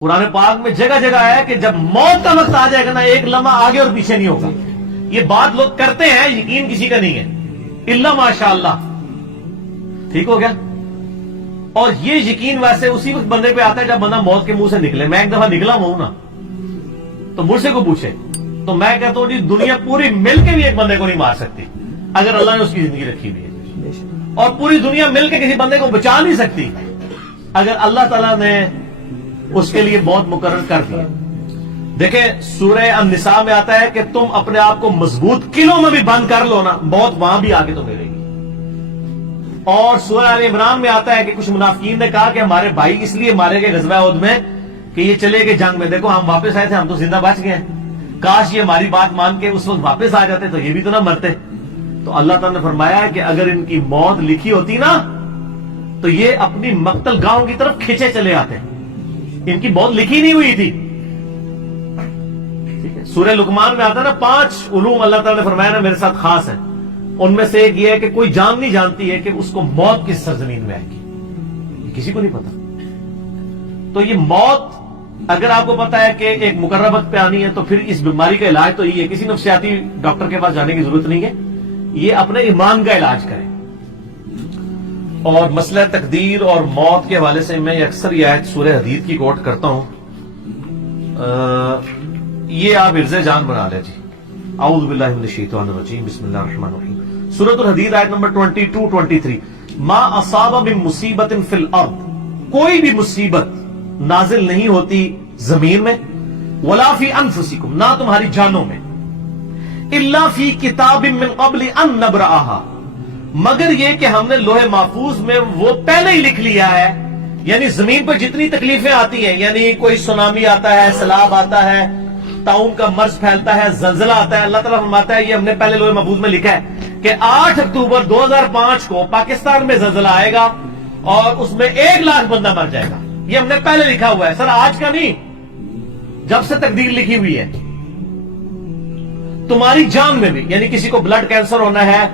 قرآن پاک میں جگہ جگہ ہے کہ جب موت کا وقت آ جائے گا نا ایک لمحہ آگے اور پیچھے نہیں ہوگا. یہ بات لوگ کرتے ہیں, یقین کسی کا نہیں ہے الا ماشاء اللہ. ٹھیک ہو گیا. اور یہ یقین ویسے اسی وقت بندے پہ آتا ہے جب بندہ موت کے منہ سے نکلے. میں ایک دفعہ نکلا ہوں نا تو مجھ سے کو پوچھے تو میں کہتا ہوں جی دنیا پوری مل کے بھی ایک بندے کو نہیں مار سکتی اگر اللہ نے اس کی زندگی رکھی ہوئی ہے, اور پوری دنیا مل کے کسی بندے کو بچا نہیں سکتی اگر اللہ تعالیٰ نے اس کے لیے موت مقرر کر دی. دیکھیں سورہ النساء میں آتا ہے کہ تم اپنے آپ کو مضبوط قلعوں میں بھی بند کر لو نا, موت وہاں بھی آگے تو ملے گی. اور سورہ آل عمران میں آتا ہے کہ کچھ منافقین نے کہا کہ ہمارے بھائی اس لیے مارے گئے غزوہ احد میں کہ یہ چلے گئے جنگ میں, دیکھو ہم واپس آئے تھے, ہم تو زندہ بچ گئے ہیں, کاش یہ ہماری بات مان کے اس وقت واپس آ جاتے تو یہ بھی تو نہ مرتے. تو اللہ تعالیٰ نے فرمایا ہے کہ اگر ان کی موت لکھی ہوتی نا تو یہ اپنی مقتل گاؤں کی طرف کھینچے چلے آتے. ان کی موت لکھی نہیں ہوئی تھی. ٹھیک ہے, سورہ لقمان میں آتا ہے نا 5 علوم اللہ تعالیٰ نے فرمایا نا میرے ساتھ خاص ہے. ان میں سے ایک یہ ہے کہ کوئی جان نہیں جانتی ہے کہ اس کو موت کس سرزمین میں آئے گی, یہ کسی کو نہیں پتا. تو یہ موت اگر آپ کو پتا ہے کہ ایک مقررہ وقت پہ آنی ہے تو پھر اس بیماری کا علاج تو یہ ہے, کسی نفسیاتی ڈاکٹر کے پاس جانے کی ضرورت نہیں ہے, یہ اپنے ایمان کا علاج کریں. اور مسئلہ تقدیر اور موت کے حوالے سے میں اکثر یہ آیت سورہ حدید کی کوٹ کرتا ہوں. یہ آپ عرض جان بنا لیں جی. اعوذ باللہ من الشیطان الرجیم, بسم اللہ الرحمن الرحیم. سورۃ الحدید آیت نمبر 22-23. ما اصاب من مصیبت فی الارض, کوئی بھی مصیبت نازل نہیں ہوتی زمین میں, ولا فی انفسکم, نہ تمہاری جانوں میں, الا فی کتاب من قبل ان نبرأہا, مگر یہ کہ ہم نے لوح محفوظ میں وہ پہلے ہی لکھ لیا ہے. یعنی زمین پر جتنی تکلیفیں آتی ہیں, یعنی کوئی سونامی آتا ہے, سیلاب آتا ہے, طاعون کا مرض پھیلتا ہے, زلزلہ آتا ہے, اللہ تعالیٰ فرماتا ہے یہ ہم نے پہلے لوح محفوظ میں لکھا ہے کہ 8 اکتوبر 2005 کو پاکستان میں زلزلہ آئے گا اور اس میں 1 لاکھ بندہ مر جائے گا. یہ ہم نے پہلے لکھا ہوا ہے سر, آج کا نہیں, جب سے تقدیر لکھی ہوئی ہے. تمہاری جان میں بھی, یعنی کسی کو بلڈ کینسر ہونا ہے,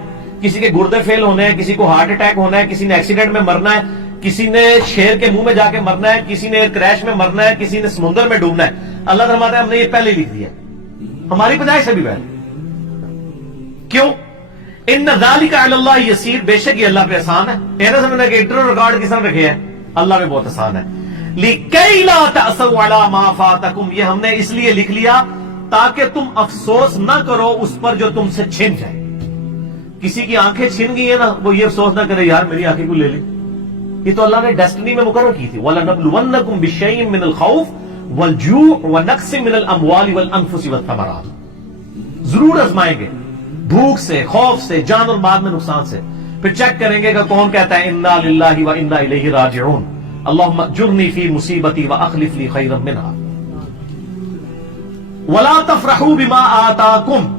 کسی کے گردے فیل ہونے ہیں, کسی کو ہارٹ اٹیک ہونا ہے, کسی نے ایکسیڈنٹ میں مرنا ہے, کسی نے شیر کے منہ میں جا کے مرنا ہے, کسی نے کریش میں مرنا ہے, کسی نے سمندر میں ڈوبنا ہے. اللہ فرماتا ہے ہم نے یہ پہلے لکھ دیا, ہماری پیدائش سے بھی پہلے. کیوں؟ ان ذالک علی اللہ یسیر, بے شک یہ اللہ پہ آسان ہے. کہنا سمجھنا کہ انٹرنل ریکارڈ کس نے رکھے ہیں, اللہ پہ بہت آسان ہے. لِكَيْ لَا تَأْسَوْا عَلَى مَا فَاتَكُمْ, یہ ہم نے اس لیے لکھ لیا تاکہ تم افسوس نہ کرو اس پر جو تم سے چھن جائے. کسی کی آنکھیں چھن گئی ہیں نا, وہ یہ افسوس نہ کرے یار میری آنکھیں کو لے لی. یہ تو اللہ نے ڈیسٹنی میں مقرر کی تھی. وَلَنَبْلُوَنَّكُمْ بِشَيْءٍ مِّنَ الْخَوْفِ وَالْجُوعِ وَنَقْصٍ مِّنَ الْأَمْوَالِ وَالْأَنفُسِ وَالثَّمَرَاتِ, ضرور آزمائیں گے بھوک سے, خوف سے, جان اور مال میں نقصان سے. پھر چیک کریں گے کہ کون کہتا ہے اِنَّا لِلَّهِ وَإِنَّا إِلَيْهِ رَاجِعُونَ, اللہم اجرنی فی مصیبتی واخلف لی خیرا منہا. ولا تفرحوا بما آتاکم,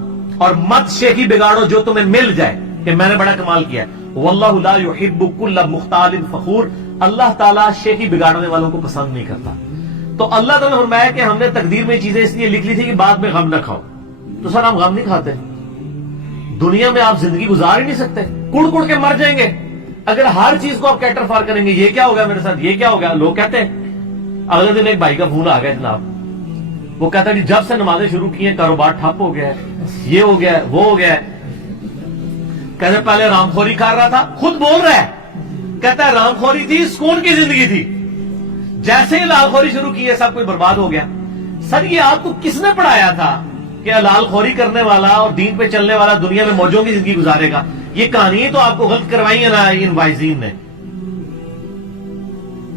اور مت شیخی بگاڑو جو تمہیں مل جائے کہ میں نے بڑا کمال کیا. واللہ لا يحب کل مختال فخور, اللہ تعالیٰ شیخی بگاڑنے والوں کو پسند نہیں کرتا. تو اللہ تعالیٰ نے فرمایا کہ ہم نے تقدیر میں چیزیں اس لیے لکھ لی تھی کہ بعد میں غم نہ کھاؤ. تو سر ہم غم نہیں کھاتے, دنیا میں آپ زندگی گزار ہی نہیں سکتے, کڑ کڑ کے مر جائیں گے. اگر ہر چیز کو آپ کیٹر فار کریں گے, یہ کیا ہو گیا میرے ساتھ, یہ کیا ہو گیا. لوگ کہتے ہیں اگلے دن ایک بھائی کا فون آ گیا جناب, وہ کہتا ہے جب سے نمازیں شروع کی ہیں کاروبار ٹھپ ہو گیا ہے, یہ ہو گیا ہے, وہ ہو گیا ہے. کہتے پہلے رام خوری کر رہا تھا, خود بول رہا ہے, کہتا ہے رام خوری تھی سکون کی زندگی تھی, جیسے ہی لال خوری شروع کی ہے سب کچھ برباد ہو گیا. سر یہ آپ کو کس نے پڑھایا تھا کہ لال خوری کرنے والا اور دین پہ چلنے والا دنیا میں موجوں کی زندگی گزارے گا؟ یہ کہانی تو آپ کو غلط کروائی ہے نا ان وائزین نے.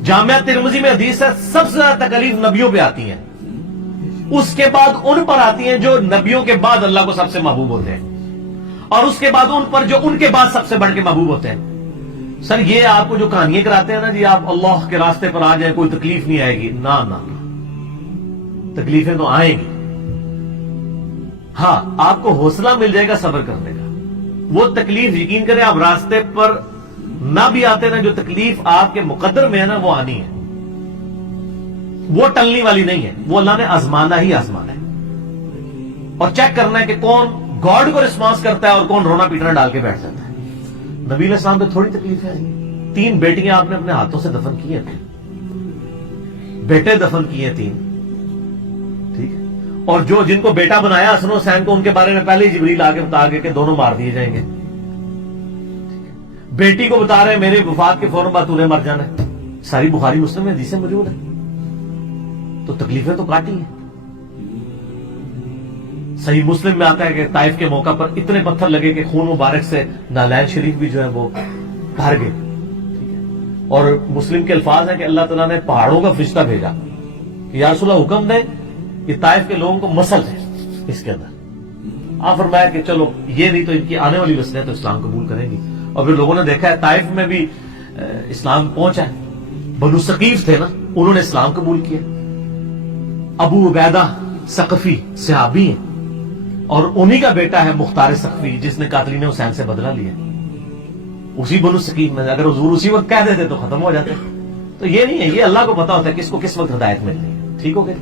جامعہ ترمذی میں حدیث ہے سب سے زیادہ تکلیف نبیوں پہ آتی ہیں, اس کے بعد ان پر آتی ہیں جو نبیوں کے بعد اللہ کو سب سے محبوب ہوتے ہیں, اور اس کے بعد ان پر جو ان کے بعد سب سے بڑھ کے محبوب ہوتے ہیں. سر یہ آپ کو جو کہانیاں کراتے ہیں نا جی آپ اللہ کے راستے پر آ جائیں کوئی تکلیف نہیں آئے گی, نہ تکلیفیں تو آئیں گی. ہاں آپ کو حوصلہ مل جائے گا صبر کرنے کا. وہ تکلیف یقین کریں آپ راستے پر نہ بھی آتے نا, جو تکلیف آپ کے مقدر میں ہے نا وہ آنی ہے, وہ ٹلنے والی نہیں ہے, وہ اللہ نے آزمانا ہی آزمانا ہے. اور چیک کرنا ہے کہ کون گاڈ کو رسپانس کرتا ہے اور کون رونا پیٹنا ڈال کے بیٹھ جاتا ہے. نبی علیہ السلام پہ تھوڑی تکلیف ہے, 3 بیٹیاں آپ نے اپنے ہاتھوں سے دفن کی ہیں, بیٹے دفن کیے 3. ٹھیک ہے, اور جن کو بیٹا بنایا حسن حسین کو, ان کے بارے میں پہلے ہی جبریل آگے بتا گئے کہ دونوں مار دیے جائیں گے. بیٹی کو بتا رہے ہیں میرے وفات کے فوراً بعد تمہیں مر جانا ہے. ساری بخاری مسلم میں حدیثیں موجود ہیں. تو تکلیفیں تو کاٹی ہیں. صحیح مسلم میں آتا ہے کہ طائف کے موقع پر اتنے پتھر لگے کہ خون مبارک سے نالین شریف بھی جو ہے وہ بھر گئے. اور مسلم کے الفاظ ہیں کہ اللہ تعالیٰ نے پہاڑوں کا فرشتہ بھیجا کہ یا رسول اللہ حکم دے کہ طائف کے لوگوں کو مسل ہے اس کے اندر. آپ فرمایا کہ چلو یہ نہیں تو ان کی آنے والی نسلیں تو اسلام قبول کریں گی. اور پھر لوگوں نے دیکھا ہے طائف میں بھی اسلام پہنچا ہے. بنو ثقیف تھے نا, انہوں نے اسلام قبول کیا. ابو عبیدہ ثقفی صحابی ہیں, اور انہی کا بیٹا ہے مختار ثقفی جس نے قاتلین حسین سے بدلہ لیا. اسی بنو ثقیف میں اگر حضور اسی وقت کہہ دیتے تو ختم ہو جاتے. تو یہ نہیں ہے, یہ اللہ کو پتا ہوتا ہے کس کو کس وقت ہدایت ملنی ہے. ٹھیک ہو گیا.